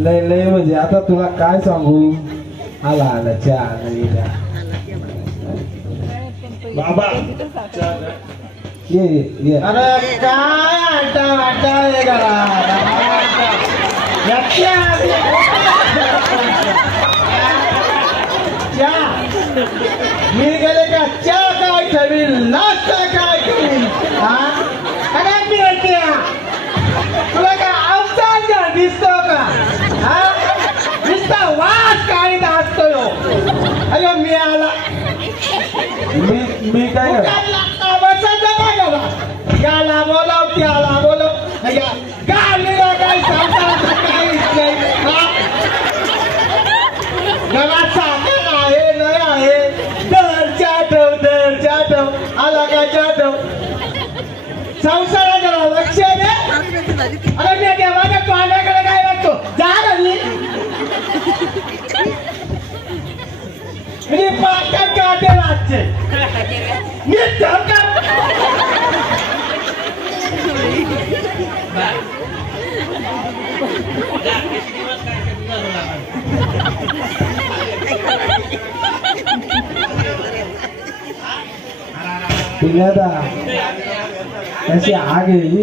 लय लय म्हणजे आता तुला काय सांगू. आला आला चहा आला बाबा ये ये. अरे काय आटा वाटा आहे मी गेले का चहा काय ठेवी नाश्ता काय ठेवी काय मिळते तुला का अवतार का दिसतो का दिसता वास काय असतो अरे मी आला मी काय याला बोलव त्याला बोलव गाडीला काय सांगता काहीच नाही घरात साधन आहे नाही आहे दरच्या ठेव आला का ठेव संसाराकडे लक्ष दे. अरे मी देवाच्या पाण्याकडे काय बघतो जा रवी मी पाकात काटे वाटते मी पिण्यादा कैसी आ गई.